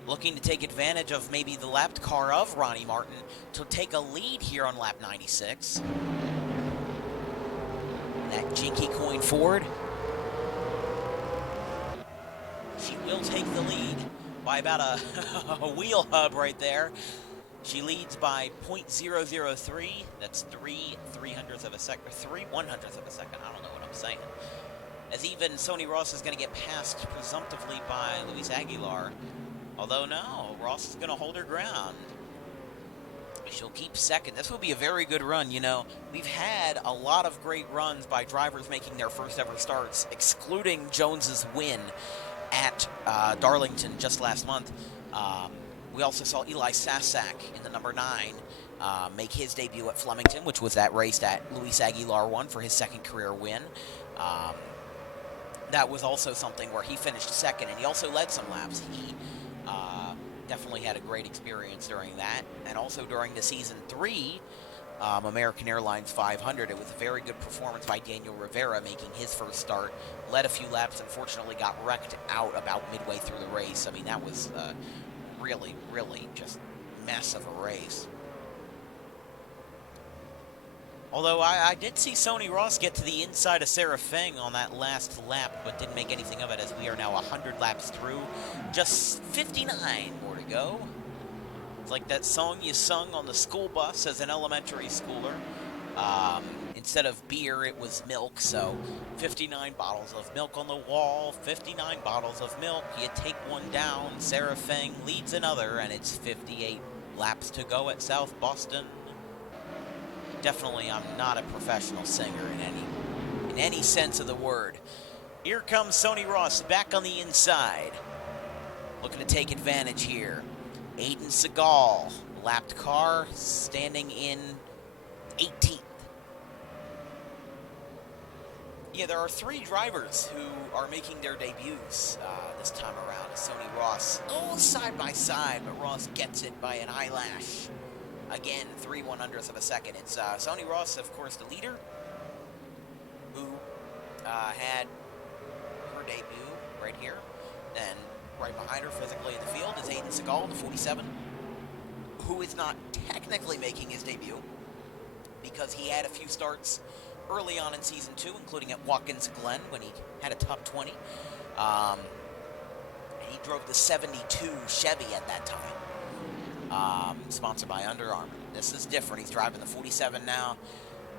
looking to take advantage of maybe the lapped car of Ronnie Martin to take a lead here on lap 96. That Jinky coin forward. She will take the lead by about a wheel hub right there. She leads by 0.003. That's 3 300ths of a second, 3 100ths of a second. I don't know what I'm saying. As even Sony Ross is going to get passed presumptively by Luis Aguilar. Although no, Ross is going to hold her ground. She'll keep second. This will be a very good run. You know, we've had a lot of great runs by drivers making their first ever starts, excluding Jones's win at Darlington just last month. We also saw Eli Sasak in the number 9 make his debut at Flemington, which was that race that Luis Aguilar won for his second career win. That was also something where he finished second, and he also led some laps. He definitely had a great experience during that, and also during the Season 3 American Airlines 500. It was a very good performance by Daniel Rivera, making his first start. Led a few laps, unfortunately got wrecked out about midway through the race. I mean, that was really, really just mess of a race. Although I did see Sony Ross get to the inside of Sarah Feng on that last lap, but didn't make anything of it, as we are now 100 laps through. Just 59 more to go. It's like that song you sung on the school bus as an elementary schooler. Instead of beer, it was milk, so 59 bottles of milk on the wall, 59 bottles of milk. You take one down, Sarah Feng leads another, and it's 58 laps to go at South Boston. Definitely, I'm not a professional singer in any sense of the word. Here comes Sony Ross back on the inside, looking to take advantage here. Aiden Seagal, lapped car, standing in 18th. Yeah, there are three drivers who are making their debuts this time around. Sony Ross, oh, side by side, but Ross gets it by an eyelash. Again, 3/100th of a second. It's Sony Ross, of course, the leader, who had her debut right here. Then right behind her, physically in the field, is Aiden Segal, the 47, who is not technically making his debut because he had a few starts early on in Season 2, including at Watkins Glen when he had a top 20. He drove the 72 Chevy at that time, sponsored by Under Armour. This is different. He's driving the 47 now.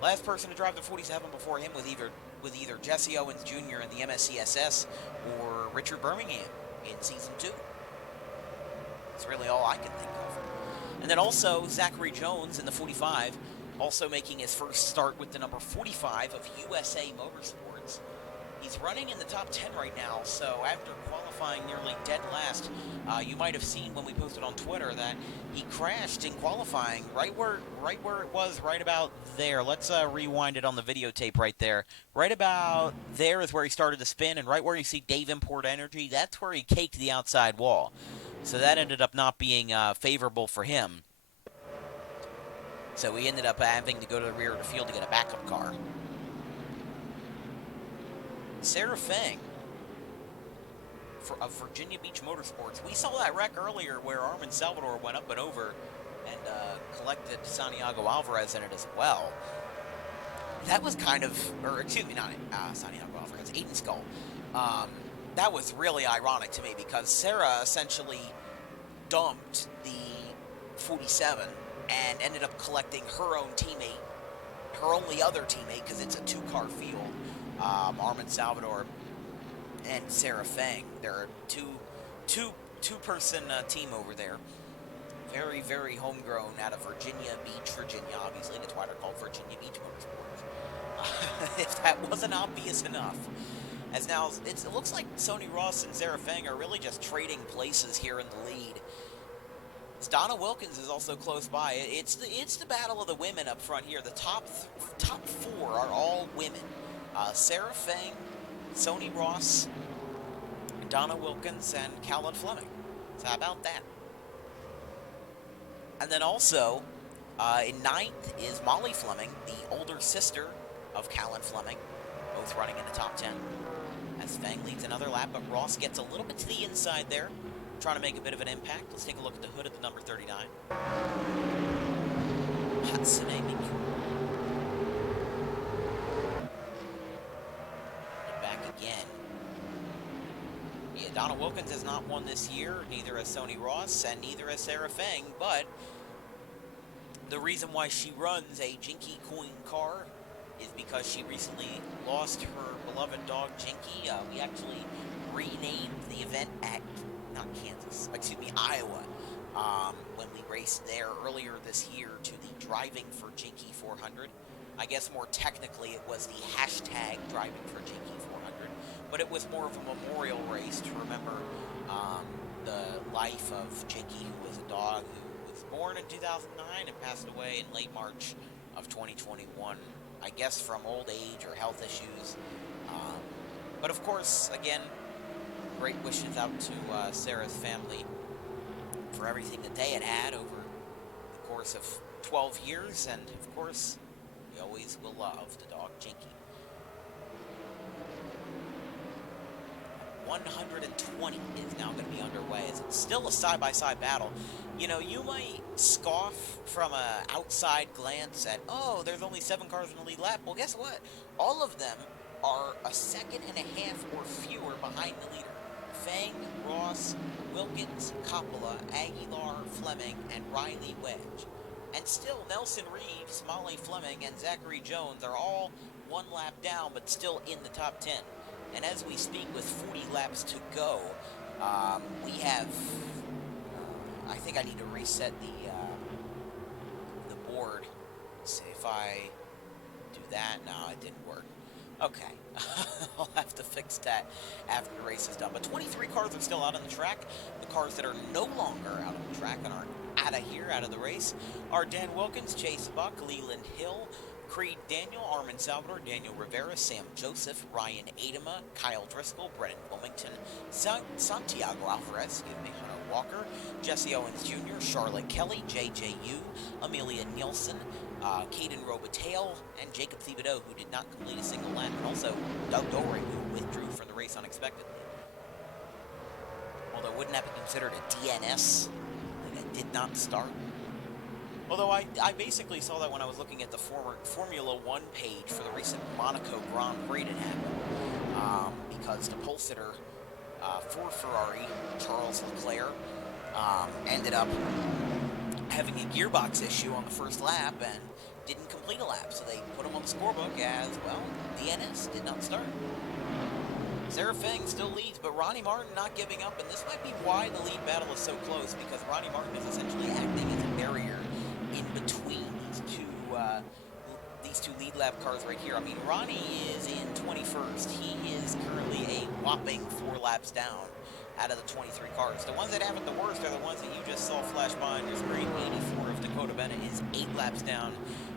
Last person to drive the 47 before him was either Jesse Owens Jr. in the MSCSS or Richard Birmingham in Season 2. That's really all I can think of. And then also Zachary Jones in the 45, also making his first start with the number 45 of USA Motorsports. He's running in the top 10 right now, so after qualifying nearly dead last, you might have seen when we posted on Twitter that he crashed in qualifying right where it was, right about there. Let's rewind it on the videotape right there. Right about there is where he started to spin, and right where you see Dave Import Energy, that's where he caked the outside wall. So that ended up not being favorable for him. So he ended up having to go to the rear of the field to get a backup car. Sarah Fang of Virginia Beach Motorsports. We saw that wreck earlier where Armin Salvador went up and over and collected Santiago Alvarez in it as well. That was kind of, or excuse me, not Santiago Alvarez, Aiden Skull. That was really ironic to me because Sarah essentially dumped the 47 and ended up collecting her own teammate, her only other teammate, because it's a two-car field. Armin Salvador and Sarah Fang. They're a two-person team over there. Very, very homegrown out of Virginia Beach, Virginia. Obviously, that's why they're called Virginia Beach Motorsports. If that wasn't obvious enough. As now, it looks like Sony Ross and Sarah Fang are really just trading places here in the lead. Donna Wilkins is also close by. It's the battle of the women up front here. The top four are all women. Sarah Fang, Sony Ross, Donna Wilkins, and Callan Fleming. So how about that? And then also, in ninth is Molly Fleming, the older sister of Callan Fleming, both running in the top 10. As Fang leads another lap, but Ross gets a little bit to the inside there, trying to make a bit of an impact. Let's take a look at the hood of the number 39. Hatsune Miku. And back again. Yeah, Donna Wilkins has not won this year, neither has Sony Ross, and neither has Sarah Fang, but the reason why she runs a Jinky Coin car is because she recently lost her beloved dog, Jinky. We actually renamed the event at Iowa, when we raced there earlier this year to the Driving for Jinky 400. I guess more technically it was the hashtag Driving for Jinky 400, but it was more of a memorial race to remember the life of Jinky, who was a dog who was born in 2009 and passed away in late March of 2021, I guess from old age or health issues. But of course, again, great wishes out to Sarah's family for everything that they had over the course of 12 years, and of course, we always will love the dog Jinky. 120 is now going to be underway, as it's still a side-by-side battle. You know, you might scoff from an outside glance at, oh, there's only 7 cars in the lead lap. Well, guess what? All of them are a second and a half or fewer behind the leader. Fang, Ross, Wilkins, Coppola, Aguilar, Fleming, and Riley Wedge. And still, Nelson Reeves, Molly Fleming, and Zachary Jones are all 1 lap down, but still in the top 10. And as we speak, with 40 laps to go, we have... I think I need to reset the board. Let's see if I do that. No, it didn't work. Okay, I'll have to fix that after the race is done. But 23 cars are still out on the track. The cars that are no longer out on the track and are out of here, out of the race, are Dan Wilkins, Chase Buck, Leland Hill, Creed Daniel, Armin Salvador, Daniel Rivera, Sam Joseph, Ryan Adema, Kyle Driscoll, Brennan Wilmington, Santiago Alvarez, Hunter Walker, Jesse Owens Jr., Charlotte Kelly, JJU, Amelia Nielsen, Caden Robitaille, and Jacob Thibodeau, who did not complete a single lap, and also Doug Doring, who withdrew from the race unexpectedly. Although wouldn't that be considered a DNS? That did not start. Although I basically saw that when I was looking at the Formula One page for the recent Monaco Grand Prix that happened, because the pole sitter for Ferrari, Charles Leclerc, ended up having a gearbox issue on the first lap and didn't complete a lap, so they put him on the scorebook as, well, DNS, did not start. Sarah Feng still leads, but Ronnie Martin not giving up, and this might be why the lead battle is so close, because Ronnie Martin is essentially acting as a barrier in between these two lead lap cars right here. I mean, Ronnie is in 21st. He is currently a whopping 4 laps down out of the 23 cars. The ones that have it the worst are the ones that you just saw flash by on your screen. 84 of Dakota Bennett is 8 laps down.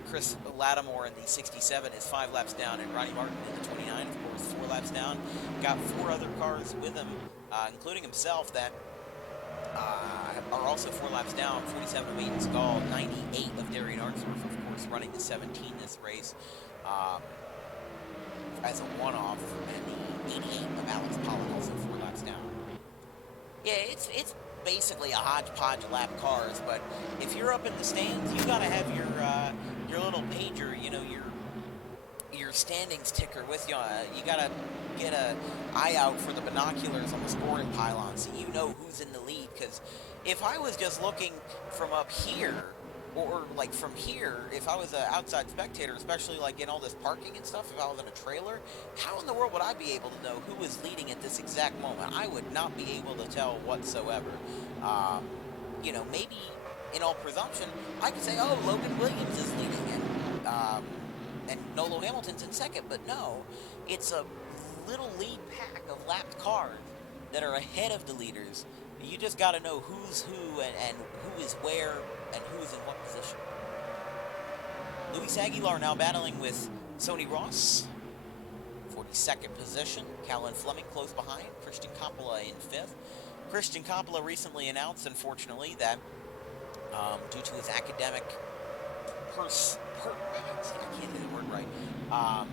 Chris Lattimore in the 67 is 5 laps down, and Ronnie Martin in the 29, of course, 4 laps down. Got 4 other cars with him, including himself, that are also 4 laps down. 47 of Aiden Skull, 98 of Darian Arnsworth, of course, running the 17 this race as a one-off, and the 88 of Alex Pollock, also 4 laps down. Yeah, it's basically a hodgepodge of lap cars, but if you're up in the stands, you gotta have your little pager, you know, your standings ticker with you. You gotta get an eye out for the binoculars on the scoring pylon so you know who's in the lead, because if I was just looking from up here, or like from here, if I was an outside spectator, especially like in all this parking and stuff, if I was in a trailer, how in the world would I be able to know who is leading at this exact moment? I would not be able to tell whatsoever. You know, maybe in all presumption, I could say, oh, Logan Williams is leading, and Nolo Hamilton's in second, but no, it's a little lead pack of lapped cars that are ahead of the leaders. You just got to know who's who and who is where and who's in what position. Luis Aguilar now battling with Sony Ross, 42nd position. Callan Fleming close behind. Christian Coppola in 5th. Christian Coppola recently announced, unfortunately, that due to his academic I can't say the word right.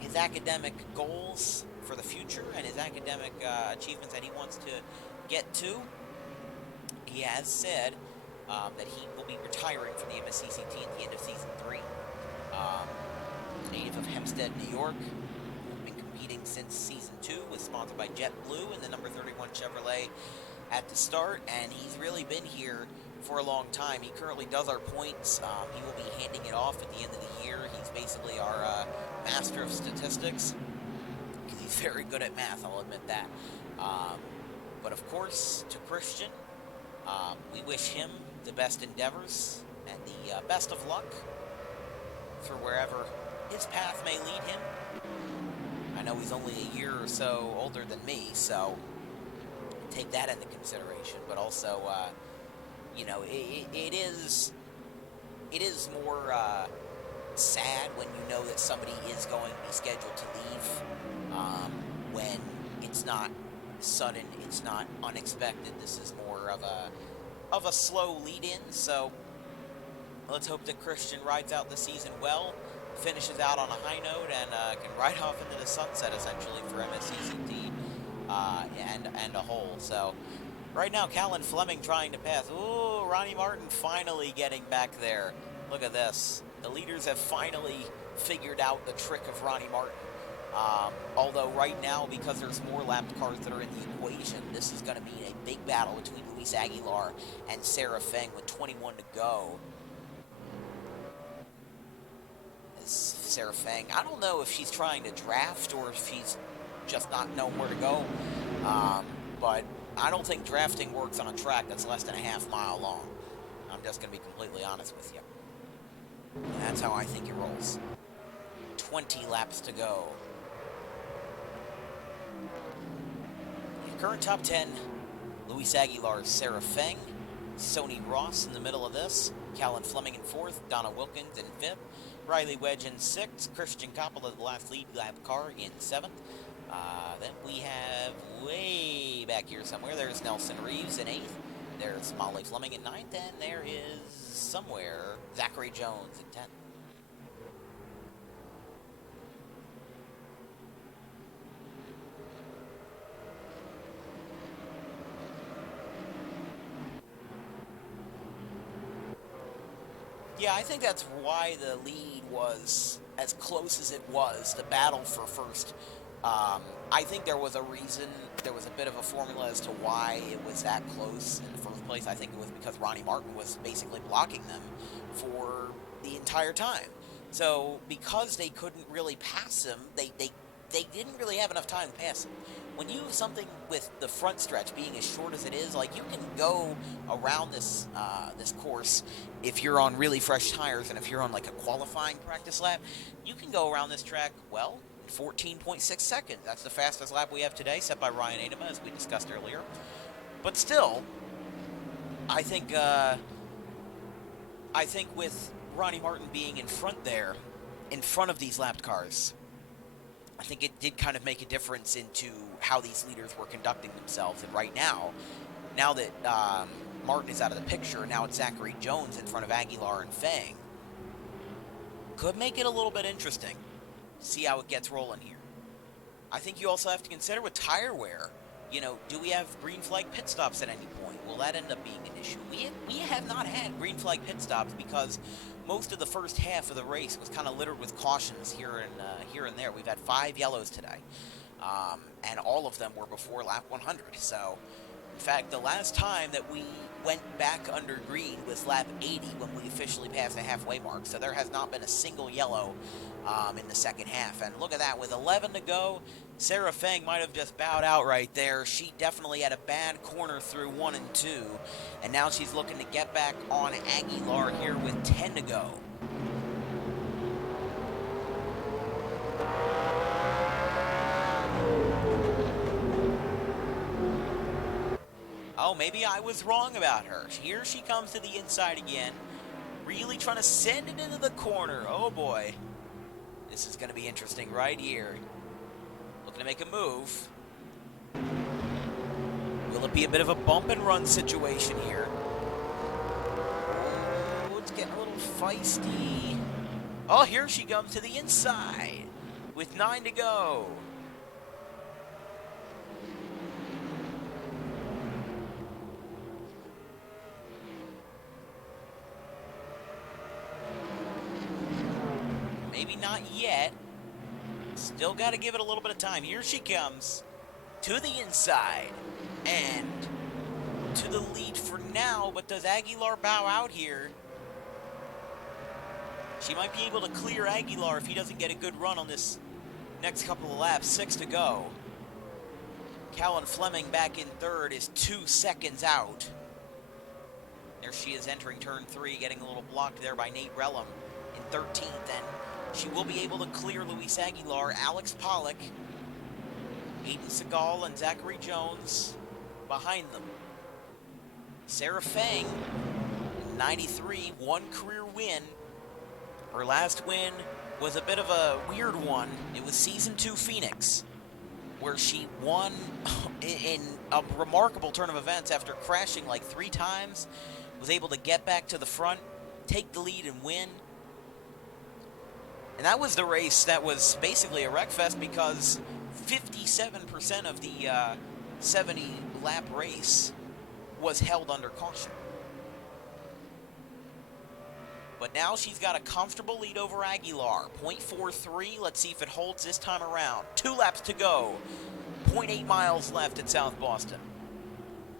His academic goals for the future and his academic achievements that he wants to get to, he has said that he will be retiring from the MSCCT at the end of Season 3. Native of Hempstead, New York, been competing since Season 2, was sponsored by JetBlue and the number 31 Chevrolet at the start, and he's really been here for a long time. He currently does our points. He will be handing it off at the end of the year. He's basically our master of statistics, because he's very good at math, I'll admit that. But of course, to Christian, we wish him the best endeavors and the best of luck for wherever his path may lead him. I know he's only a year or so older than me, so take that into consideration. But also, you know, it is more sad when you know that somebody is going to be scheduled to leave, when it's not sudden, it's not unexpected. This is more of a slow lead-in, so let's hope that Christian rides out the season well, finishes out on a high note, and can ride off into the sunset, essentially, for MSCCT and a whole. So right now, Callan Fleming trying to pass. Ooh, Ronnie Martin finally getting back there. Look at this. The leaders have finally figured out the trick of Ronnie Martin. Although right now, because there's more lapped cars that are in the equation, this is going to mean a big battle between Luis Aguilar and Sarah Feng with 21 to go. Sarah Feng, I don't know if she's trying to draft or if she's just not knowing where to go. But I don't think drafting works on a track that's less than a half mile long. I'm just going to be completely honest with you. And that's how I think it rolls. 20 laps to go. Current top 10, Luis Aguilar, Sarah Feng, Sony Ross in the middle of this, Callan Fleming in 4th, Donna Wilkins in 5th, Riley Wedge in 6th. Christian Coppola, the last lead lap car, in 7th. Then we have way back here somewhere, there's Nelson Reeves in 8th. There's Molly Fleming in 9th. And there is somewhere Zachary Jones in 10th. Yeah, I think that's why the lead was as close as it was, the battle for first. I think there was a reason, there was a bit of a formula as to why it was that close in the first place. I think it was because Ronnie Martin was basically blocking them for the entire time. So because they couldn't really pass him, they didn't really have enough time to pass him. When you have something with the front stretch being as short as it is, like, you can go around this this course if you're on really fresh tires, and if you're on like a qualifying practice lap, you can go around this track, well, in 14.6 seconds. That's the fastest lap we have today, set by Ryan Adema, as we discussed earlier. But still, I think with Ronnie Martin being in front there, in front of these lapped cars, I think it did kind of make a difference into how these leaders were conducting themselves. And right now that Martin is out of the picture, now it's Zachary Jones in front of Aguilar and Fang. Could make it a little bit interesting. See how it gets rolling here. I think you also have to consider with tire wear, you know, do we have green flag pit stops at any point? Will that end up being an issue? We have not had green flag pit stops because most of the first half of the race was kind of littered with cautions here and there. We've had 5 yellows today, and all of them were before lap 100. So, in fact, the last time that we went back under green was lap 80 when we officially passed the halfway mark. So there has not been a single yellow in the second half. And look at that, with 11 to go, Sarah Fang might have just bowed out right there. She definitely had a bad corner through 1 and 2. And now she's looking to get back on Aguilar here with 10 to go. Oh, maybe I was wrong about her. Here she comes to the inside again. Really trying to send it into the corner. Oh boy. This is going to be interesting right here. Looking to make a move. Will it be a bit of a bump and run situation here? Oh, it's getting a little feisty. Oh, here she comes to the inside with 9 to go. Maybe not yet. Still got to give it a little bit of time. Here she comes to the inside and to the lead for now. But does Aguilar bow out here? She might be able to clear Aguilar if he doesn't get a good run on this next couple of laps. 6 to go. Callan Fleming back in third is 2 seconds out. There she is entering turn 3, getting a little blocked there by Nate Relum in 13th. And she will be able to clear Luis Aguilar, Alex Pollock, Aiden Segal, and Zachary Jones behind them. Sarah Fang, 93, 1 career win. Her last win was a bit of a weird one. It was Season 2 Phoenix, where she won in a remarkable turn of events after crashing like 3 times. Was able to get back to the front, take the lead, and win. And that was the race that was basically a wreckfest because 57% of the 70-lap race was held under caution. But now she's got a comfortable lead over Aguilar. 0.43. Let's see if it holds this time around. 2 laps to go. 0.8 miles left at South Boston.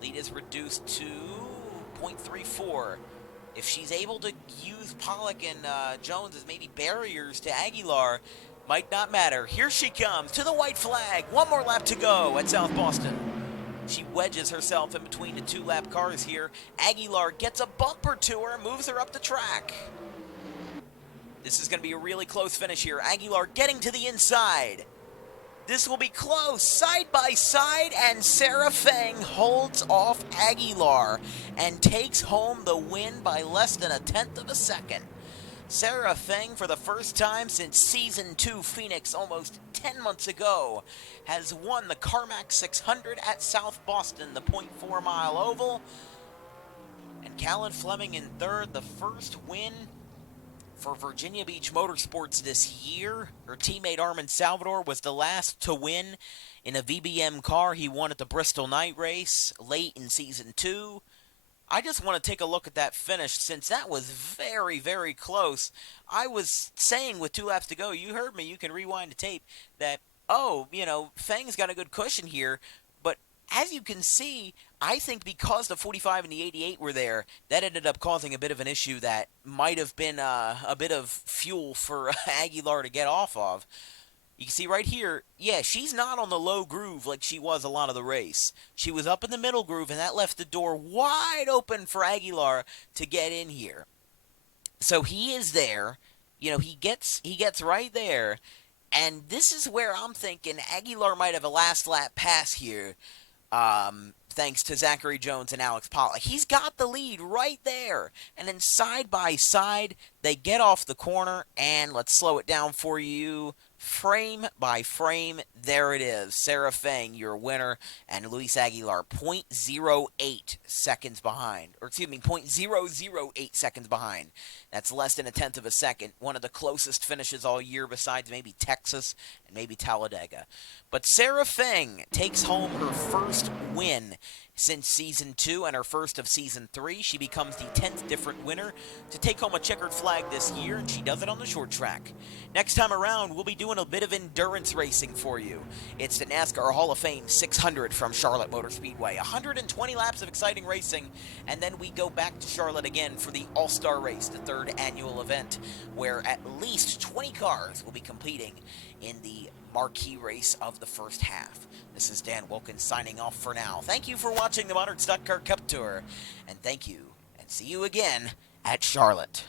Lead is reduced to 0.34. If she's able to use Pollock and Jones as maybe barriers to Aguilar, might not matter. Here she comes to the white flag. 1 more lap to go at South Boston. She wedges herself in between the 2-lap cars here. Aguilar gets a bumper to her, moves her up the track. This is going to be a really close finish here. Aguilar getting to the inside. This will be close, side by side, and Sarah Fang holds off Aguilar and takes home the win by less than 1/10 of a second. Sarah Feng, for the first time since Season 2 Phoenix almost 10 months ago, has won the Carmax 600 at South Boston, the .4-mile oval. And Callan Fleming in third, the first win for Virginia Beach Motorsports this year. Her teammate Armin Salvador was the last to win in a VBM car. He won at the Bristol Night Race late in Season 2. I just want to take a look at that finish since that was very, very close. I was saying with 2 laps to go, you heard me, you can rewind the tape, that, Fang's got a good cushion here. But as you can see, I think because the 45 and the 88 were there, that ended up causing a bit of an issue that might have been a bit of fuel for Aguilar to get off of. You can see right here, yeah, she's not on the low groove like she was a lot of the race. She was up in the middle groove, and that left the door wide open for Aguilar to get in here. So he is there. He gets right there. And this is where I'm thinking Aguilar might have a last lap pass here. Thanks to Zachary Jones and Alex Pollock. He's got the lead right there. And then side by side, they get off the corner. And let's slow it down for you. Frame by frame, there it is. Sarah Fang, your winner, and Luis Aguilar, .08 seconds behind. Or excuse me, .008 seconds behind. That's less than a tenth of a second. One of the closest finishes all year besides maybe Texas and maybe Talladega. But Sarah Fang takes home her first win since Season 2 and her first of Season 3. She becomes the 10th different winner to take home a checkered flag this year, and she does it on the short track. Next time around, we'll be doing a bit of endurance racing for you. It's the NASCAR Hall of Fame 600 from Charlotte Motor Speedway. 120 laps of exciting racing, and then we go back to Charlotte again for the All-Star Race, the 3rd annual event, where at least 20 cars will be competing in the marquee race of the first half. This is Dan Wilkins signing off for now. Thank you for watching the Modern Stock Car Cup Tour, and thank you, and see you again at Charlotte.